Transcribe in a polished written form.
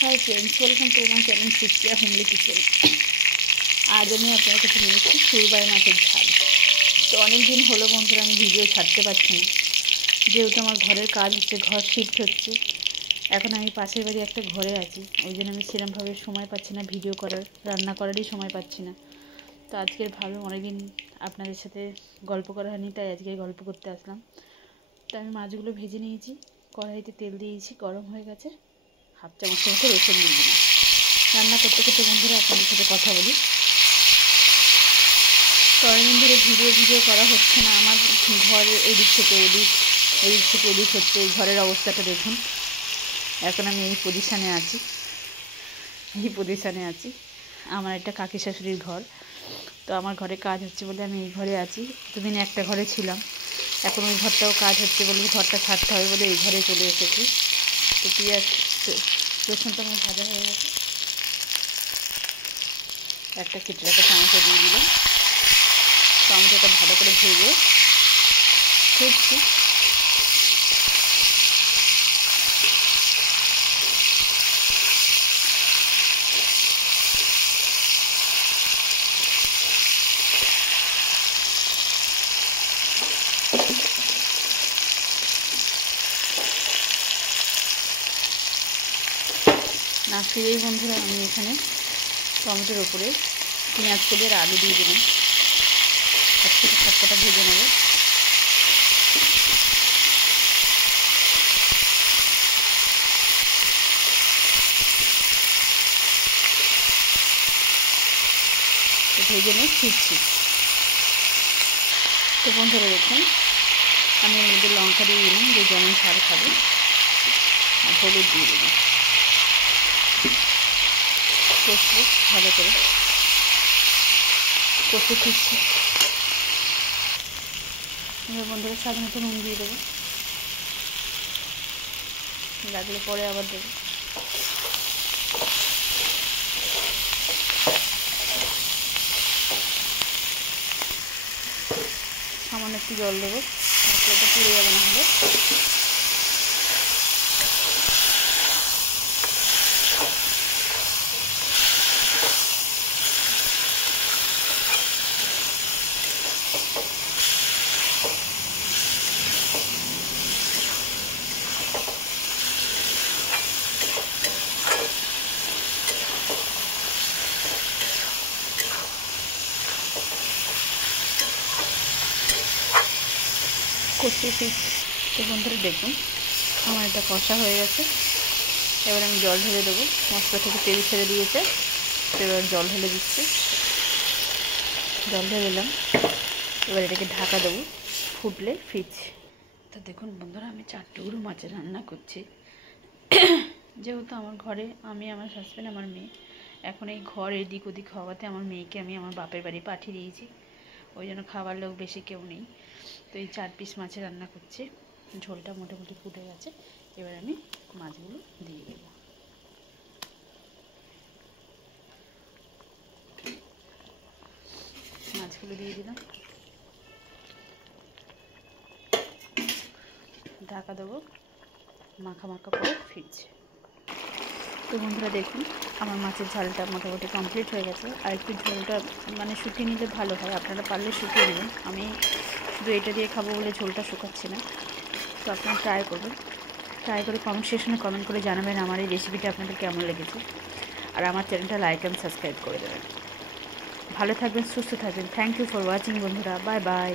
Hi friends, welcome to my channel Suchiya homely kitchen. आज আমি আপনার কাছে নিয়ে এসেছি সুরবাই মাছের ঝাল। তো অনেক দিন হলো বন্ধুরা আমি ভিডিও ছাড়তে পারছি না, যেহেতু আমার ঘরের কাজ হচ্ছে, ঘর শিফট হচ্ছে। এখন আমি পাশের বাড়ি একটা ঘরে আছি, ওই জন্য আমি সেরকমভাবে সময় পাচ্ছি না ভিডিও করার, রান্না করারই সময় পাচ্ছি না। তো আজকে ভাবলাম অনেকদিন আপনাদের সাথে গল্প করা হয়নি, তাই আজকে গল্প করতে আসলাম। তো আমি মাছগুলো ভেজে নিয়েছি, কড়াইতে তেল দিয়েছি, গরম হয়ে গেছে। হাফ চামচের মতো রসুন দিয়ে দিলাম। রান্না করতে করতে বন্ধুরা আপনাদের সাথে কথা বলি। তো অনেকদিন ধরে ভিডিও করা হচ্ছে না। আমার ঘরের এদিক থেকে ওদিক হচ্ছে। এই ঘরের অবস্থাটা দেখুন। এখন আমি এই পজিশানে আছি। আমার একটা কাকি শাশুড়ির ঘর। তো আমার ঘরে কাজ হচ্ছে বলে আমি এই ঘরে আছি। এতদিন একটা ঘরে ছিলাম, এখন ওই ঘরটাও কাজ হচ্ছে বলে ঘরটা ছাড়তে হবে বলে এই ঘরে চলে এসেছি। তো পেঁয়াজ রসুনটা আমার ভাজা হয়ে গেছে, একটা কেটে রাখা টমেটো দিয়ে দিলাম। টমেটোটা ভালো করে ভেজে ফুটছি। না ফিরেই বন্ধুরা আমি এখানে টমেটোর ওপরে পেঁয়াজ কুচি আর আলু দিয়ে দিলাম। একসাথে সবকটা ভেজে নেব। ভেজে নিয়ে ফিরছি। তো বন্ধুরা দেখুন, আমি এর মধ্যে লঙ্কা দিয়ে দিলাম, যে যেমন ঝাল খাবে, আর হলুদ দিয়ে দিলাম। কষবো ভালো করে, কষে ফিরছি। এবার বন্ধুরা স্বাদ মতো নুন দিয়ে দেবো, লাগলে পরে আবার দেবো। সামান্য একটু জল দেবো, মশলাটা পুড়ে যাবে না হলে। কষিয়ে ফিরছি। তো বন্ধুরা দেখুন, আমার এটা কষা হয়ে গেছে। এবার আমি জল ঢেলে দেবো। মশলা থেকে তেল ছেড়ে দিয়েছে, তো এবার জল ঢেলে দিচ্ছি। জল ঢেলে দিলাম, এবার এটাকে ঢাকা দেবো, ফুটলে ফিরছি। তো দেখুন বন্ধুরা, আমি 4 টুকরো মাছের রান্না করছি। যেহেতু আমার ঘরে আমি, আমার হাজব্যান্ড, আমার মেয়ে। এখন এই ঘর এদিক ওদিক হওয়াতে আমার মেয়েকে আমি আমার বাপের বাড়ি পাঠিয়ে দিয়েছি, ওই জন্য খাবার লোক বেশি কেউ নেই। তো এই 4 পিস মাছের রান্না করছি। ঝোলটা মোটামুটি ফুটে গেছে, এবার আমি মাছগুলো দিয়ে দেব। মাছগুলো দিয়ে দিলাম, ঢাকা দেবো, মাখা করে ফিরছে। তো বন্ধুরা দেখুন, আমার মাছের ঝালটা মোটামুটি কমপ্লিট হয়ে গেছে। আর একটু ঝোলটা মানে শুকিয়ে নিলে ভালো হয়, আপনারা পারলে শুকিয়ে নেবেন। আমি শুধু এটা দিয়ে খাবো বলে ঝোলটা শুকাচ্ছি না। তো আপনারা ট্রাই করবেন, ট্রাই করে কমেন্ট সেকশনে কমেন্ট করে জানাবেন আমার এই রেসিপিটা আপনাদের কেমন লেগেছে। আর আমার চ্যানেলটা লাইক অ্যান্ড সাবস্ক্রাইব করে দেবেন। ভালো থাকবেন, সুস্থ থাকবেন। থ্যাংক ইউ ফর ওয়াচিং বন্ধুরা, বাই বাই।